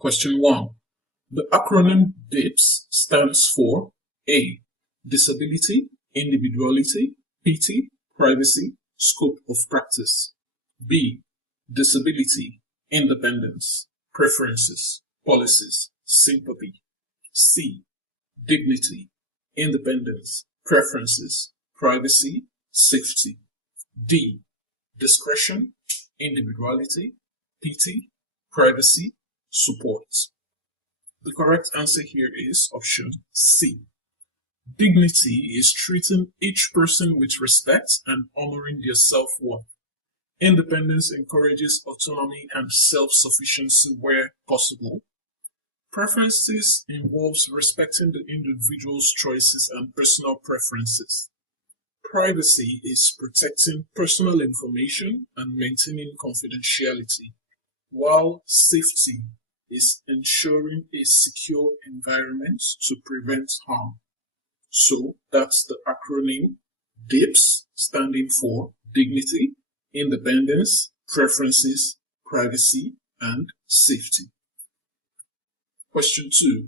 Question 1. The acronym DIPS stands for A. Disability, Individuality, PT, Privacy, Scope of Practice. B. Disability, Independence, Preferences, Policies, Sympathy. C. Dignity, Independence, Preferences, Privacy, Safety. D. Discretion, Individuality, PT, Privacy, Support. The correct answer here is option C. Dignity is treating each person with respect and honoring their self-worth. Independence encourages autonomy and self-sufficiency where possible. Preferences involves respecting the individual's choices and personal preferences. Privacy is protecting personal information and maintaining confidentiality, while safety is ensuring a secure environment to prevent harm. So that's the acronym DIPS, standing for Dignity, Independence, Preferences, Privacy, and Safety. Question 2.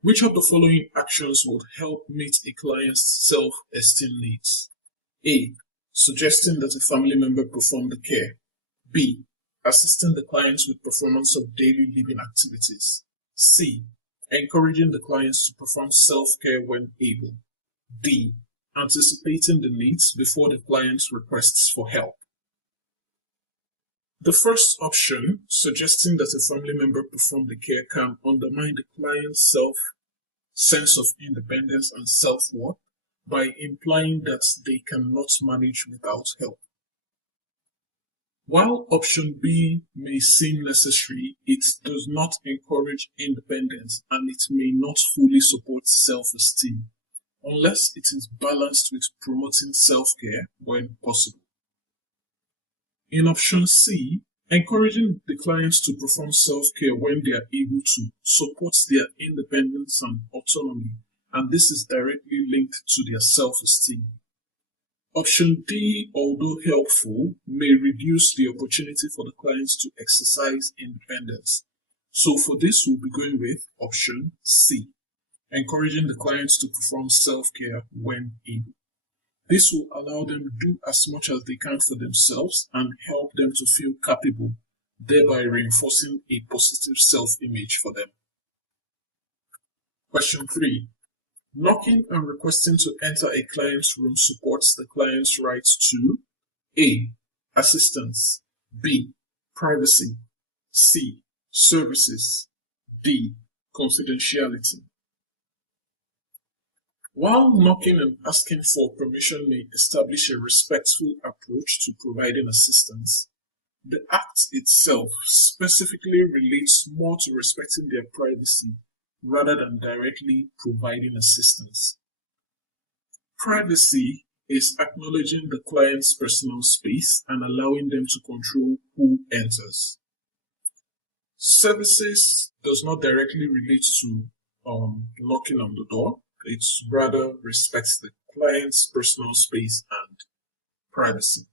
Which of the following actions would help meet a client's self-esteem needs? A. Suggesting that a family member perform the care. B. Assisting the clients with performance of daily living activities. C. Encouraging the clients to perform self-care when able. D. Anticipating the needs before the client's requests for help. The first option, suggesting that a family member perform the care, can undermine the client's sense of independence and self-worth by implying that they cannot manage without help. While option B may seem necessary, it does not encourage independence and it may not fully support self-esteem, unless it is balanced with promoting self-care when possible. In option C, encouraging the clients to perform self-care when they are able to supports their independence and autonomy, and this is directly linked to their self-esteem. Option D, although helpful, may reduce the opportunity for the clients to exercise independence. So for this, we'll be going with option C, encouraging the clients to perform self-care when able. This will allow them to do as much as they can for themselves and help them to feel capable, thereby reinforcing a positive self-image for them. Question 3. Knocking and requesting to enter a client's room supports the client's rights to A. Assistance, B. Privacy, C. Services, D. Confidentiality. While knocking and asking for permission may establish a respectful approach to providing assistance, the act itself specifically relates more to respecting their privacy rather than directly providing assistance. Privacy is acknowledging the client's personal space and allowing them to control who enters. Services does not directly relate to knocking on the door. It rather respects the client's personal space and privacy.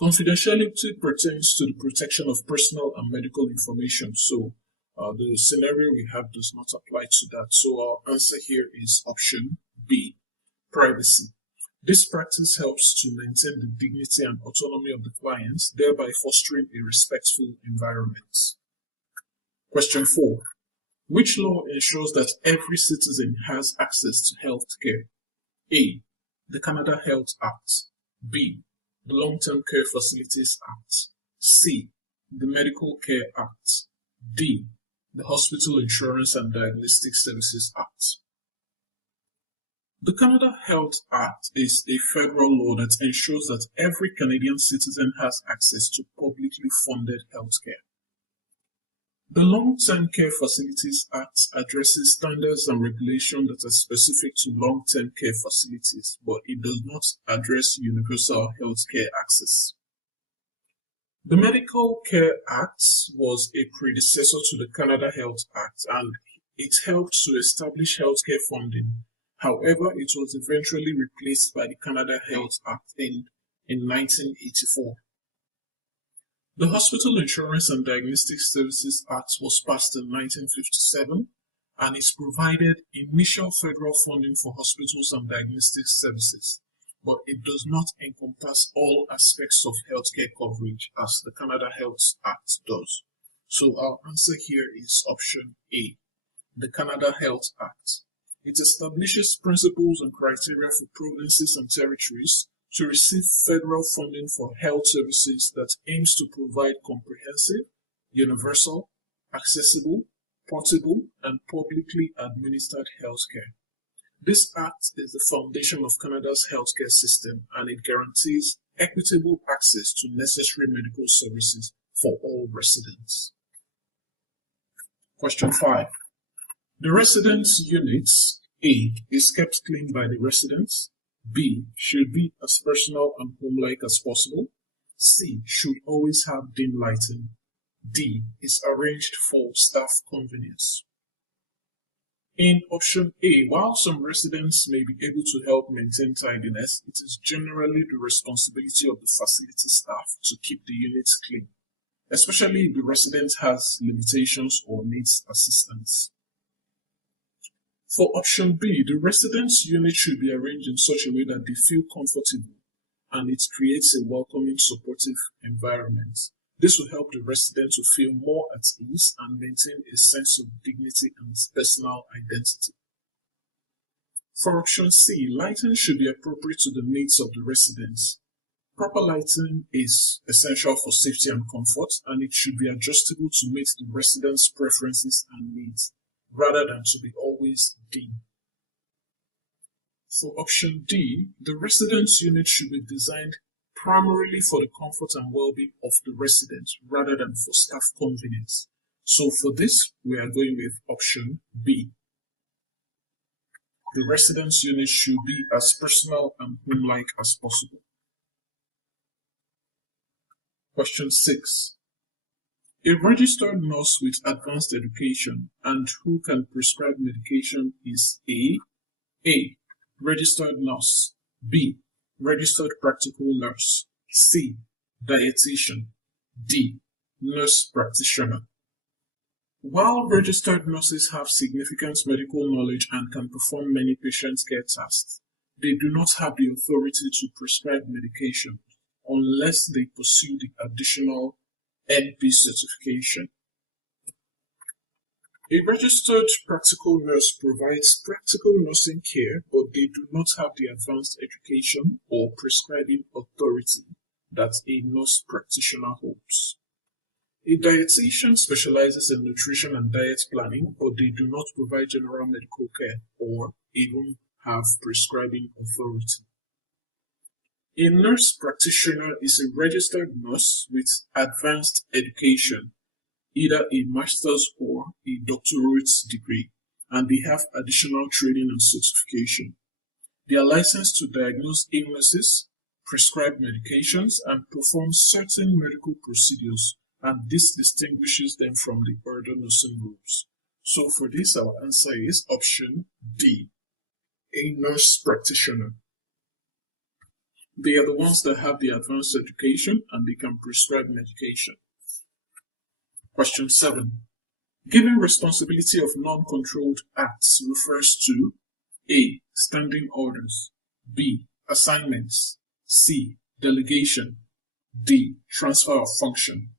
Confidentiality pertains to the protection of personal and medical information, so the scenario we have does not apply to that. So our answer here is option B, privacy. This practice helps to maintain the dignity and autonomy of the client, thereby fostering a respectful environment. Question 4. Which law ensures that every citizen has access to health care? A. The Canada Health Act. B. The Long-Term Care Facilities Act. C. The Medical Care Act. D. The Hospital Insurance and Diagnostic Services Act. The Canada Health Act is a federal law that ensures that every Canadian citizen has access to publicly funded health care. The Long-Term Care Facilities Act addresses standards and regulations that are specific to long-term care facilities, but it does not address universal health care access. The Medical Care Act was a predecessor to the Canada Health Act, and it helped to establish healthcare funding. However, it was eventually replaced by the Canada Health Act in 1984. The Hospital Insurance and Diagnostic Services Act was passed in 1957 and it provided initial federal funding for hospitals and diagnostic services, but it does not encompass all aspects of healthcare coverage as the Canada Health Act does. So our answer here is option A, the Canada Health Act. It establishes principles and criteria for provinces and territories to receive federal funding for health services that aims to provide comprehensive, universal, accessible, portable, and publicly administered healthcare. This act is the foundation of Canada's healthcare system and it guarantees equitable access to necessary medical services for all residents. Question 5. The residence units, A, is kept clean by the residents. B, should be as personal and homelike as possible. C, should always have dim lighting. D, is arranged for staff convenience. In option A, while some residents may be able to help maintain tidiness, it is generally the responsibility of the facility staff to keep the units clean, especially if the resident has limitations or needs assistance. For option B, the residents' unit should be arranged in such a way that they feel comfortable and it creates a welcoming, supportive environment. This will help the resident to feel more at ease and maintain a sense of dignity and personal identity. For option C, lighting should be appropriate to the needs of the residents. Proper lighting is essential for safety and comfort, and it should be adjustable to meet the residents' preferences and needs, rather than to be always dim. For option D, the residence unit should be designed primarily for the comfort and well-being of the residents rather than for staff convenience. So for this, we are going with option B. The residence unit should be as personal and homelike as possible. Question 6. A registered nurse with advanced education and who can prescribe medication is A. Registered nurse. B. Registered practical nurse. C. Dietitian. D. Nurse practitioner. While registered nurses have significant medical knowledge and can perform many patient care tasks, they do not have the authority to prescribe medication unless they pursue the additional NP certification. A registered practical nurse provides practical nursing care, but they do not have the advanced education or prescribing authority that a nurse practitioner holds. A dietitian specializes in nutrition and diet planning, but they do not provide general medical care or even have prescribing authority. A nurse practitioner is a registered nurse with advanced education, either a master's or a doctorate degree, and they have additional training and certification. They are licensed to diagnose illnesses, prescribe medications, and perform certain medical procedures, and this distinguishes them from the other nursing groups. So for this, our answer is option D, a nurse practitioner. They are the ones that have the advanced education and they can prescribe medication. Question 7. Giving responsibility of non-controlled acts refers to A. Standing orders. B. Assignments. C. Delegation. D. Transfer of function.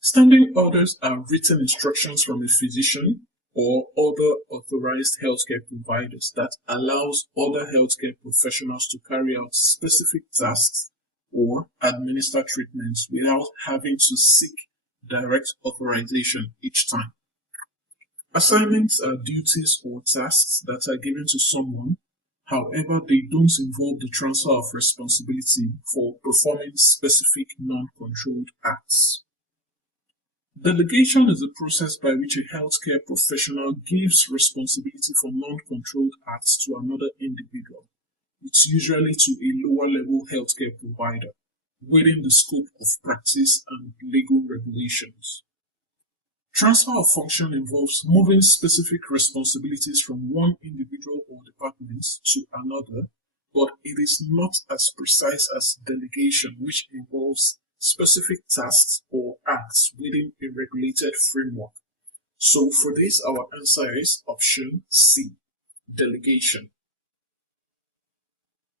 Standing orders are written instructions from a physician or other authorized healthcare providers that allows other healthcare professionals to carry out specific tasks or administer treatments without having to seek direct authorization each time. Assignments are duties or tasks that are given to someone, however, they don't involve the transfer of responsibility for performing specific non-controlled acts. Delegation is the process by which a healthcare professional gives responsibility for non-controlled acts to another individual. It's usually to a lower-level healthcare provider, within the scope of practice and legal regulations. Transfer of function involves moving specific responsibilities from one individual or department to another, but it is not as precise as delegation, which involves specific tasks or acts within a regulated framework. So for this, our answer is option C, delegation.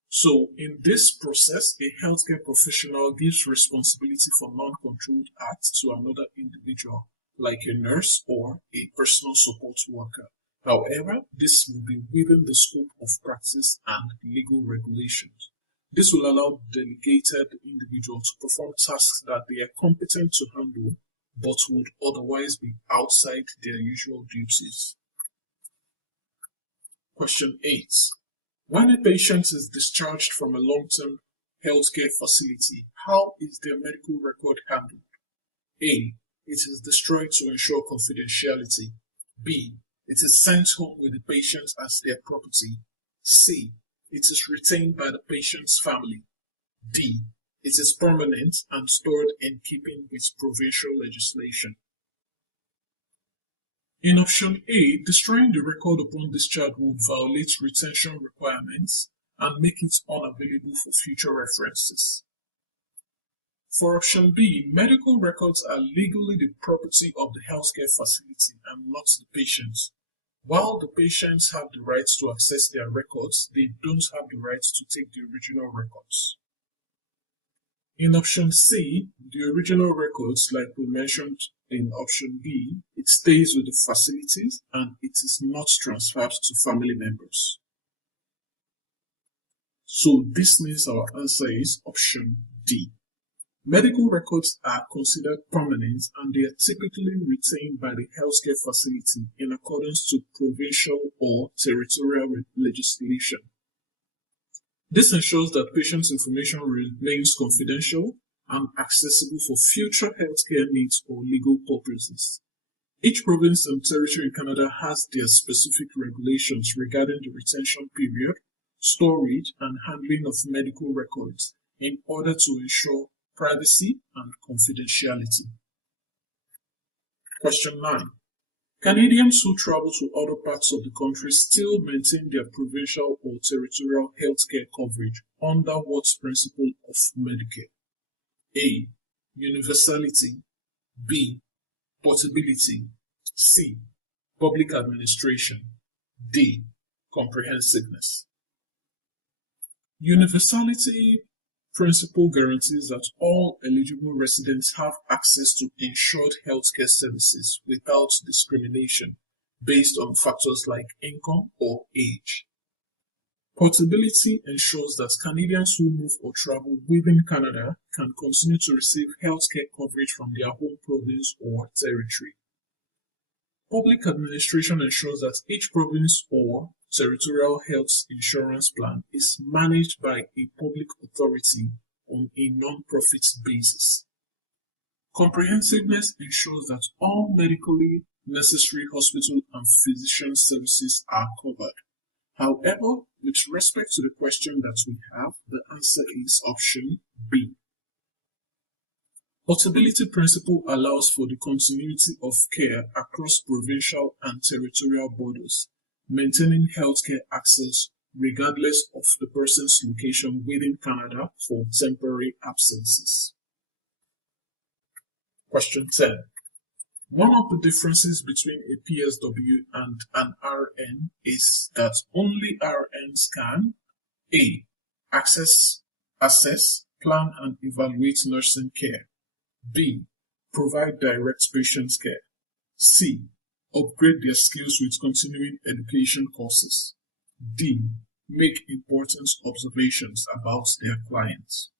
So in this process, a healthcare professional gives responsibility for non-controlled acts to another individual, like a nurse or a personal support worker. However, this will be within the scope of practice and legal regulations. This will allow delegated individuals to perform tasks that they are competent to handle, but would otherwise be outside their usual duties. Question 8. When a patient is discharged from a long-term healthcare facility, how is their medical record handled? A. It is destroyed to ensure confidentiality. B. It is sent home with the patient as their property. C. It is retained by the patient's family. D. It is permanent and stored in keeping with provincial legislation. In option A, destroying the record upon discharge would violate retention requirements and make it unavailable for future references. For option B, medical records are legally the property of the healthcare facility and not the patient. While the patients have the right to access their records, they don't have the right to take the original records. In option C, the original records, like we mentioned in option B, it stays with the facilities and it is not transferred to family members. So this means our answer is option D. Medical records are considered permanent and they are typically retained by the healthcare facility in accordance to provincial or territorial legislation. This ensures that patient information remains confidential and accessible for future healthcare needs or legal purposes. Each province and territory in Canada has their specific regulations regarding the retention period, storage, and handling of medical records in order to ensure privacy and confidentiality. Question 9. Canadians who travel to other parts of the country still maintain their provincial or territorial healthcare coverage under what principle of Medicare? A. Universality. B. Portability. C. Public administration. D. Comprehensiveness. Universality principle guarantees that all eligible residents have access to insured healthcare services without discrimination based on factors like income or age. Portability ensures that Canadians who move or travel within Canada can continue to receive healthcare coverage from their home province or territory. Public administration ensures that each province or territorial health insurance plan is managed by a public authority on a non-profit basis. Comprehensiveness ensures that all medically necessary hospital and physician services are covered. However, with respect to the question that we have, the answer is option B. Portability principle allows for the continuity of care across provincial and territorial borders, maintaining healthcare access regardless of the person's location within Canada for temporary absences. Question 10. One of the differences between a PSW and an RN is that only RNs can A. Assess, plan and evaluate nursing care. B. Provide direct patient care. C. Upgrade their skills with continuing education courses. D. Make important observations about their clients.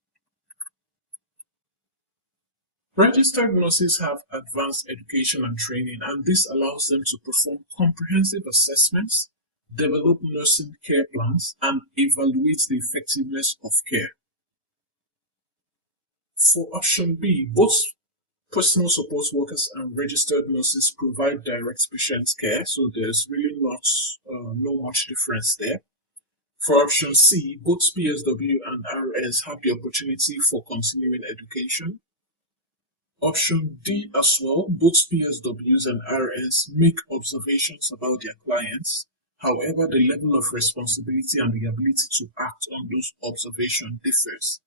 Registered nurses have advanced education and training, and this allows them to perform comprehensive assessments, develop nursing care plans, and evaluate the effectiveness of care. For option B, both personal support workers and registered nurses provide direct patient care, so there's really no much difference there. For option C, both PSW and RNs have the opportunity for continuing education. Option D as well, both PSWs and RNs make observations about their clients. However, the level of responsibility and the ability to act on those observations differs.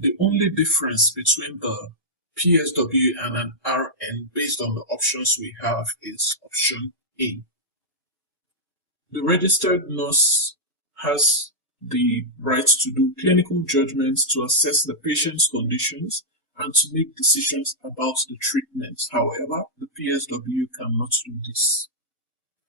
The only difference between the PSW and an RN based on the options we have is option A. The registered nurse has the right to do clinical judgments, to assess the patient's conditions, and to make decisions about the treatment. However, the PSW cannot do this.